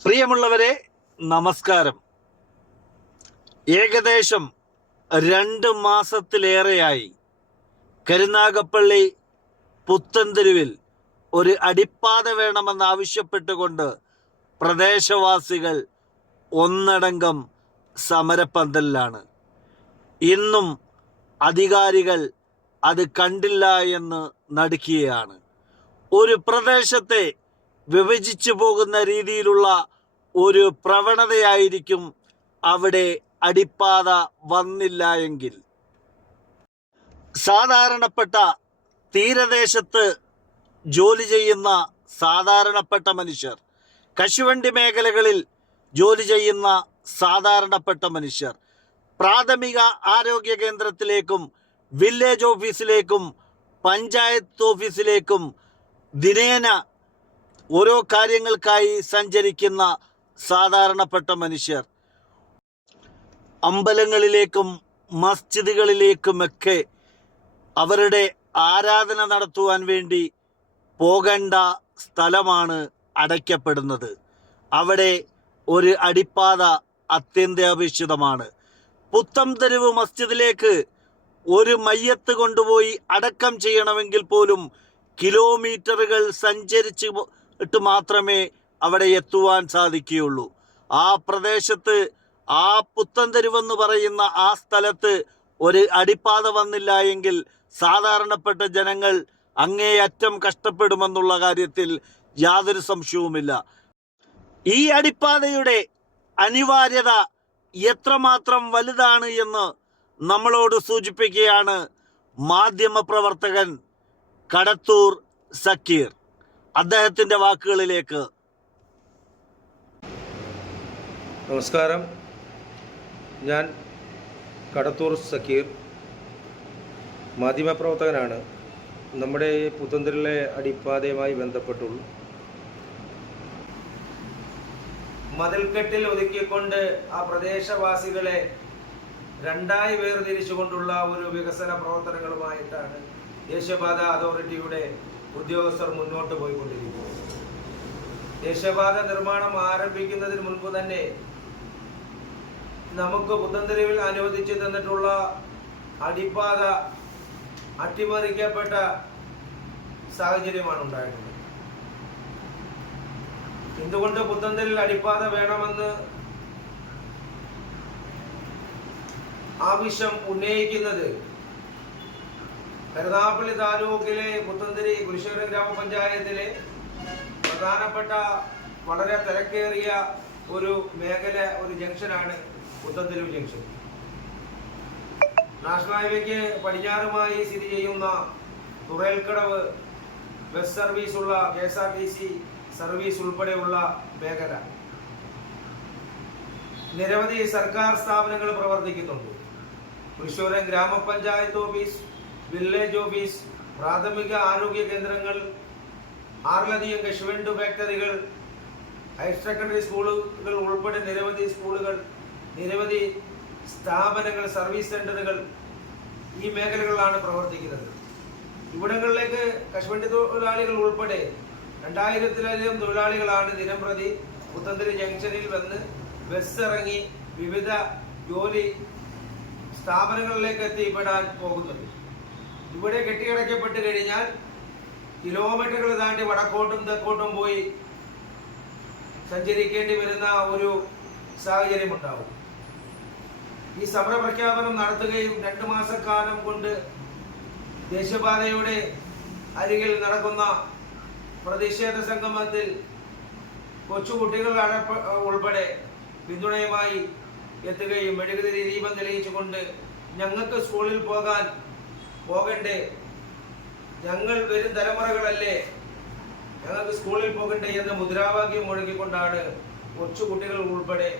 പ്രിയമുള്ളവരെ, നമസ്കാരം. ഏകദേശം 2 മാസത്തിലേറെയായി കരുനാഗപ്പള്ളി പുത്തൻതെരുവിൽ ഒരു അടിപ്പാത വേണമെന്നാവശ്യപ്പെട്ടുകൊണ്ട് പ്രദേശവാസികൾ ഒന്നടങ്കം സമരപ്പന്തലിലാണ്. ഇന്നും അധികാരികൾ അത് കണ്ടില്ല എന്ന് നടിക്കുകയാണ്. ഒരു പ്രദേശത്തെ വിഭജിച്ചു പോകുന്ന രീതിയിലുള്ള ഒരു പ്രവണതയായിരിക്കും അവിടെ അടിപ്പാത വന്നില്ല എങ്കിൽ. സാധാരണപ്പെട്ട തീരദേശത്ത് ജോലി ചെയ്യുന്ന സാധാരണപ്പെട്ട മനുഷ്യർ, കശുവണ്ടി മേഖലകളിൽ ജോലി ചെയ്യുന്ന സാധാരണപ്പെട്ട മനുഷ്യർ പ്രാഥമിക ആരോഗ്യ കേന്ദ്രത്തിലേക്കും വില്ലേജ് ഓഫീസിലേക്കും പഞ്ചായത്ത് ഓഫീസിലേക്കും ദിനേന ഓരോ കാര്യങ്ങൾക്കായി സഞ്ചരിക്കുന്ന സാധാരണപ്പെട്ട മനുഷ്യർ, അമ്പലങ്ങളിലേക്കും മസ്ജിദുകളിലേക്കുമൊക്കെ അവരുടെ ആരാധന നടത്തുവാൻ വേണ്ടി പോകേണ്ട സ്ഥലമാണ് അടയ്ക്കപ്പെടുന്നത്. അവിടെ ഒരു അടിപ്പാത അത്യന്താപേക്ഷിതമാണ്. പുത്തൻതെരുവ് മസ്ജിദിലേക്ക് ഒരു മയ്യത്ത് കൊണ്ടുപോയി അടക്കം ചെയ്യണമെങ്കിൽ പോലും കിലോമീറ്ററുകൾ സഞ്ചരിച്ചിട്ട് മാത്രമേ അവിടെ എത്തുവാൻ സാധിക്കുകയുള്ളൂ. ആ പ്രദേശത്ത്, ആ പുത്തൻതെരുവെന്ന് പറയുന്ന ആ സ്ഥലത്ത് ഒരു അടിപ്പാത വന്നില്ല എങ്കിൽ സാധാരണപ്പെട്ട ജനങ്ങൾ അങ്ങേയറ്റം കഷ്ടപ്പെടുമെന്നുള്ള കാര്യത്തിൽ യാതൊരു സംശയവുമില്ല. ഈ അടിപ്പാതയുടെ അനിവാര്യത എത്രമാത്രം വലുതാണ് എന്ന് നമ്മളോട് സൂചിപ്പിക്കുകയാണ് മാധ്യമപ്രവർത്തകൻ കടത്തൂർ സക്കീർ. അദ്ദേഹത്തിൻ്റെ വാക്കുകളിലേക്ക്. നമസ്കാരം, ഞാൻ കടത്തൂർ സക്കീർ, മാധ്യമപ്രവർത്തകനാണ്. നമ്മുടെ ഈ പുത്തൻതെരുവിലെ അടിപ്പാതയുമായി ബന്ധപ്പെട്ടുള്ള മതിൽക്കെട്ടിൽ ഒതുക്കിക്കൊണ്ട് ആ പ്രദേശവാസികളെ രണ്ടായി വേർതിരിച്ചുകൊണ്ടുള്ള ഒരു വികസന പ്രവർത്തനങ്ങളുമായിട്ടാണ് ദേശീയപാത അതോറിറ്റിയുടെ ഉദ്യോഗസ്ഥർ മുന്നോട്ട് പോയിക്കൊണ്ടിരിക്കുന്നത്. ദേശീയപാത നിർമ്മാണം ആരംഭിക്കുന്നതിന് മുൻപ് തന്നെ നമുക്ക് പുത്തൻതെരുവിൽ അനുവദിച്ചു തന്നിട്ടുള്ള അടിപ്പാത അട്ടിമറിക്കപ്പെട്ട സാഹചര്യമാണ് ഉണ്ടായിട്ടുള്ളത്. എന്തുകൊണ്ട് പുത്തൻതെരുവിൽ അടിപ്പാത വേണമെന്ന് ആവശ്യം ഉന്നയിക്കുന്നത് കരുനാഗപ്പള്ളി താലൂക്കിലെ പുത്തൻതെരി കുരിശൂർ ഗ്രാമപഞ്ചായത്തിലെ പ്രധാനപ്പെട്ട വളരെ തിരക്കേറിയ ഒരു മേഖല, ഒരു ജംഗ്ഷനാണ് പുത്തൻതെരുവ് ജംഗ്ഷൻ. നാഷണൽ ഹൈവേക്ക് പടിഞ്ഞാറുമായി സ്ഥിതി ചെയ്യുന്ന തുറേൽക്കടവ് ബസ് സർവീസുള്ള KSRTC സർവീസ് ഉൾപ്പെടെയുള്ള മേഖല. നിരവധി സർക്കാർ സ്ഥാപനങ്ങൾ പ്രവർത്തിക്കുന്നുണ്ട്. കുരിശൂരം ഗ്രാമപഞ്ചായത്ത് ഓഫീസ്, വില്ലേജ് ഓഫീസ്, പ്രാഥമിക ആരോഗ്യ കേന്ദ്രങ്ങൾ, 6ലധികം കശുവണ്ടി ഫാക്ടറികൾ, ഹയർ സെക്കൻഡറി സ്കൂളുകൾ ഉൾപ്പെടെ നിരവധി സ്കൂളുകൾ, നിരവധി സ്ഥാപനങ്ങൾ, സർവീസ് സെന്ററുകൾ ഈ മേഖലകളിലാണ് പ്രവർത്തിക്കുന്നത്. ഇവിടങ്ങളിലേക്ക് കശുവണ്ടി തൊഴിലാളികൾ ഉൾപ്പെടെ 2000-ലധികം തൊഴിലാളികളാണ് ദിനംപ്രതി പുത്തൻതെരു ജംഗ്ഷനിൽ വന്ന് ബസ് ഇറങ്ങി വിവിധ ജോലി സ്ഥാപനങ്ങളിലേക്ക് എത്തിപ്പെടാൻ പോകുന്നത്. ഇവിടെ കെട്ടിയടയ്ക്കപ്പെട്ട് കഴിഞ്ഞാൽ കിലോമീറ്ററുകൾ താണ്ടി വടക്കോട്ടും തെക്കോട്ടും പോയി സഞ്ചരിക്കേണ്ടി വരുന്ന ഒരു സാഹചര്യം ഉണ്ടാവും. ഈ സമരപ്രഖ്യാപനം നടത്തുകയും 2 മാസക്കാലം കൊണ്ട് ദേശീയപാതയുടെ അരികിൽ നടക്കുന്ന പ്രതിഷേധ സംഗമത്തിൽ കൊച്ചുകുട്ടികൾ ഉൾപ്പെടെ പിന്തുണയുമായി എത്തുകയും മെഴുകുതിരി ദീപം തെളിയിച്ചുകൊണ്ട് ഞങ്ങൾക്ക് സ്കൂളിൽ പോകണ്ടേ, ഞങ്ങൾ വരും തലമുറകളല്ലേ, ഞങ്ങൾക്ക് സ്കൂളിൽ പോകണ്ടേ എന്ന മുദ്രാവാക്യം മുഴങ്ങിക്കൊണ്ടാണ് കൊച്ചുകുട്ടികൾ ഉൾപ്പെടെ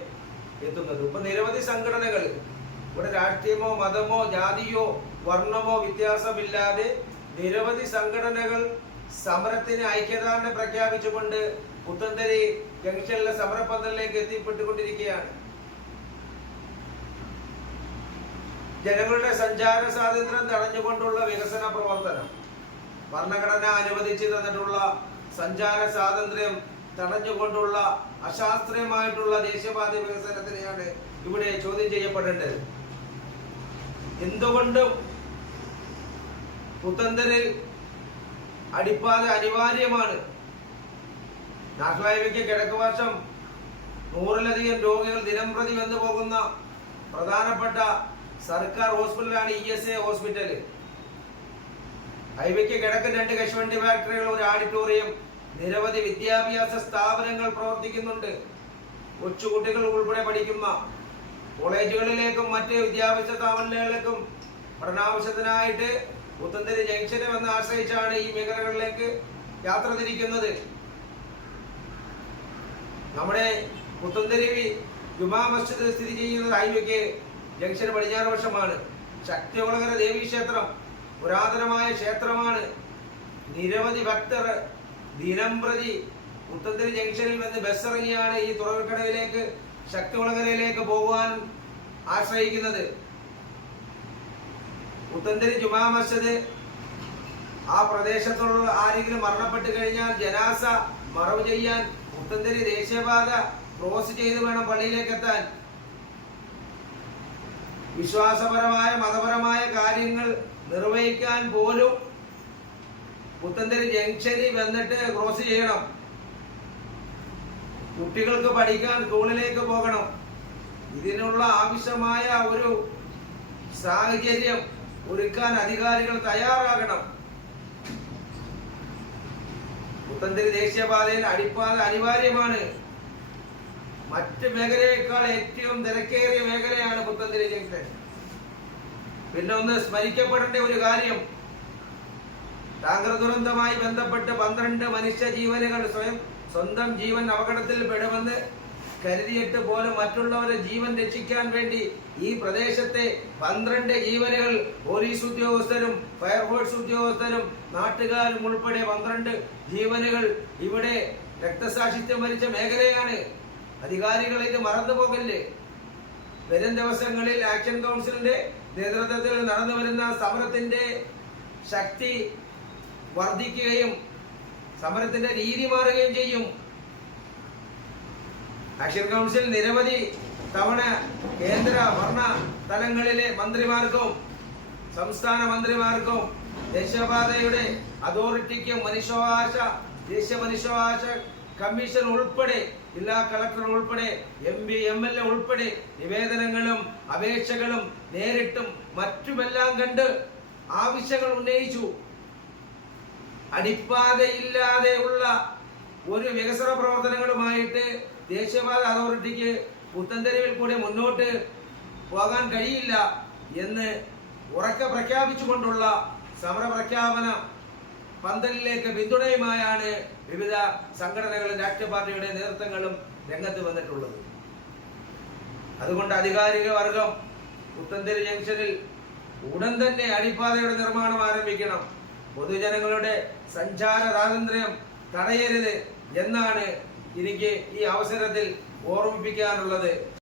എത്തുന്നത്. ഇപ്പൊ നിരവധി സംഘടനകൾ ഇവിടെ രാഷ്ട്രീയമോ മതമോ ജാതിയോ വർണ്ണമോ വ്യത്യാസമില്ലാതെ നിരവധി സംഘടനകൾ സമരത്തിന് ഐക്യദാർഢ്യം പ്രഖ്യാപിച്ചുകൊണ്ട് പുത്തൻതെരി ജംഗ്ഷനിലെ സമരപന്തലിലേക്ക് എത്തിപ്പെട്ടുകൊണ്ടിരിക്കുകയാണ്. ജനങ്ങളുടെ സഞ്ചാര സ്വാതന്ത്ര്യം തടഞ്ഞുകൊണ്ടുള്ള വികസന പ്രവർത്തനം, ഭരണഘടന അനുവദിച്ചു തന്നിട്ടുള്ള സഞ്ചാര സ്വാതന്ത്ര്യം തടഞ്ഞുകൊണ്ടുള്ള അശാസ്ത്രീയമായിട്ടുള്ള ദേശീയപാത വികസനത്തിനെയാണ് ഇവിടെ ചോദ്യം ചെയ്യപ്പെടേണ്ടത്. എന്തുകൊണ്ടും പുത്തന്തരിൽ അടിപ്പാത അനിവാര്യമാണ്. നാഷണൽ ഹൈവേക്ക് കിഴക്ക് വശം 100-ലധികം രോഗികൾ ദിനംപ്രതി വന്നു പോകുന്ന പ്രധാനപ്പെട്ട സർക്കാർ ഹോസ്പിറ്റലാണ് ESA ഹോസ്പിറ്റൽ. ഹൈവേക്ക് കിഴക്ക് 2 കശുവണ്ടി ഫാക്ടറികൾ, ഒരു ഓഡിറ്റോറിയം, നിരവധി വിദ്യാഭ്യാസ സ്ഥാപനങ്ങൾ പ്രവർത്തിക്കുന്നുണ്ട്. കൊച്ചുകുട്ടികൾ ഉൾപ്പെടെ പഠിക്കുന്ന കോളേജുകളിലേക്കും മറ്റ് വിദ്യാഭ്യാസ സ്ഥാപനങ്ങളിലേക്കും പഠനാവശ്യത്തിനായിട്ട് പുത്തന്തരി ജംഗ്ഷനെ വന്ന് ആശ്രയിച്ചാണ് ഈ മേഖലകളിലേക്ക് യാത്ര തിരിക്കുന്നത്. നമ്മുടെ പുത്തന്തരി ജുമാ മസ്ജിദ് സ്ഥിതി ചെയ്യുന്നത് ഹൈവേക്ക് ജംഗ്ഷന് പടിഞ്ഞാറ് വശമാണ്. ശക്തികുളങ്ങര ദേവീക്ഷേത്രം പുരാതനമായ ക്ഷേത്രമാണ്. നിരവധി ഭക്തർ ദിനംപ്രതി പുത്തന്തരി ജംഗ്ഷനിൽ നിന്ന് ബസ് ഇറങ്ങിയാണ് ഈ തുറവിക്കടവിലേക്ക് ശക്തികുളങ്ങരയിലേക്ക് പോകുവാൻ ആശ്രയിക്കുന്നത്. പുത്തന്തരി ജുമാ മസ്ജിദ് ആ പ്രദേശത്തുള്ള ആരെങ്കിലും മരണപ്പെട്ടു കഴിഞ്ഞാൽ ജനാസ മറവ് ചെയ്യാൻ പുത്തന്തരി ദേശീയപാത ക്രോസ് ചെയ്ത് വേണം പള്ളിയിലേക്ക് എത്താൻ. വിശ്വാസപരമായ മതപരമായ കാര്യങ്ങൾ നിർവഹിക്കാൻ പോലും പുത്തന്തരി ജംഗ്ഷനിൽ വന്നിട്ട് ക്രോസ് ചെയ്യണം. കുട്ടികൾക്ക് പഠിക്കാൻ സ്കൂളിലേക്ക് പോകണം. ഇതിനുള്ള ആവശ്യമായ ഒരു സാഹചര്യം ഒരുക്കാൻ അധികാരികൾ തയ്യാറാകണം. പുത്തന്തരി ദേശീയപാതയിൽ അടിപ്പാത അനിവാര്യമാണ്. മറ്റ് മേഖലയേക്കാൾ ഏറ്റവും തിരക്കേറിയ മേഖലയാണ് പുത്തന്തരി ജംഗ്ഷൻ. പിന്നെ ഒന്ന് സ്മരിക്കപ്പെടേണ്ട ഒരു കാര്യം, ടാങ്കർ ദുരന്തവുമായി ബന്ധപ്പെട്ട് 12 മനുഷ്യ ജീവനുകൾ സ്വന്തം ജീവൻ അപകടത്തിൽ പെടുമെന്ന് കരുതിയിട്ട് പോലും മറ്റുള്ളവരുടെ ജീവൻ രക്ഷിക്കാൻ വേണ്ടി ഈ പ്രദേശത്തെ 12 ജീവനുകൾ പോലീസ് ഉദ്യോഗസ്ഥരും ഫയർഫോഴ്സ് ഉദ്യോഗസ്ഥരും നാട്ടുകാരും ഉൾപ്പെടെ 12 ജീവനുകൾ ഇവിടെ രക്തസാക്ഷിത്വം വരിച്ച മേഖലയാണ്. അധികാരികൾ ഇത് മറന്നു പോകല്ലേ. വരും ദിവസങ്ങളിൽ ആക്ഷൻ കൗൺസിലിന്റെ നേതൃത്വത്തിൽ നടന്നു വരുന്ന സമരത്തിന്റെ ശക്തി വർദ്ധിക്കുകയും സമരത്തിന്റെ രീതി മാറുകയും ചെയ്യും. ആക്ഷൻ കൗൺസിൽ നിരവധി തവണ കേന്ദ്ര ഭരണ തലങ്ങളിലെ മന്ത്രിമാർക്കും സംസ്ഥാന മന്ത്രിമാർക്കും ദേശീയപാതയുടെ അതോറിറ്റിക്കും ദേശീയ മനുഷ്യാവകാശ കമ്മീഷൻ ഉൾപ്പെടെ ജില്ലാ കളക്ടർ ഉൾപ്പെടെ MP MLA ഉൾപ്പെടെ നിവേദനങ്ങളും അപേക്ഷകളും നേരിട്ടും മറ്റുമെല്ലാം കണ്ട് ആവശ്യങ്ങൾ ഉന്നയിച്ചു. അടിപ്പാതയില്ലാതെയുള്ള ഒരു വികസന പ്രവർത്തനങ്ങളുമായിട്ട് ദേശീയപാത അതോറിറ്റിക്ക് പുത്തന്തരിവിൽ കൂടെ മുന്നോട്ട് പോകാൻ കഴിയില്ല എന്ന് ഉറക്കെ പ്രഖ്യാപിച്ചുകൊണ്ടുള്ള സമര പ്രഖ്യാപന പന്തലിലേക്ക് പിന്തുണയുമായാണ് വിവിധ സംഘടനകളും രാഷ്ട്രീയ പാർട്ടിയുടെ നേതൃത്വങ്ങളും രംഗത്ത് വന്നിട്ടുള്ളത്. അതുകൊണ്ട് അധികാരിക വർഗം പുത്തന്തരി ജംഗ്ഷനിൽ ഉടൻ തന്നെ അടിപ്പാതയുടെ നിർമ്മാണം ആരംഭിക്കണം. പൊതുജനങ്ങളുടെ സഞ്ചാര സ്വാതന്ത്ര്യം തടയരുത് എന്നാണ് എനിക്ക് ഈ അവസരത്തിൽ ഓർമ്മിപ്പിക്കാനുള്ളത്.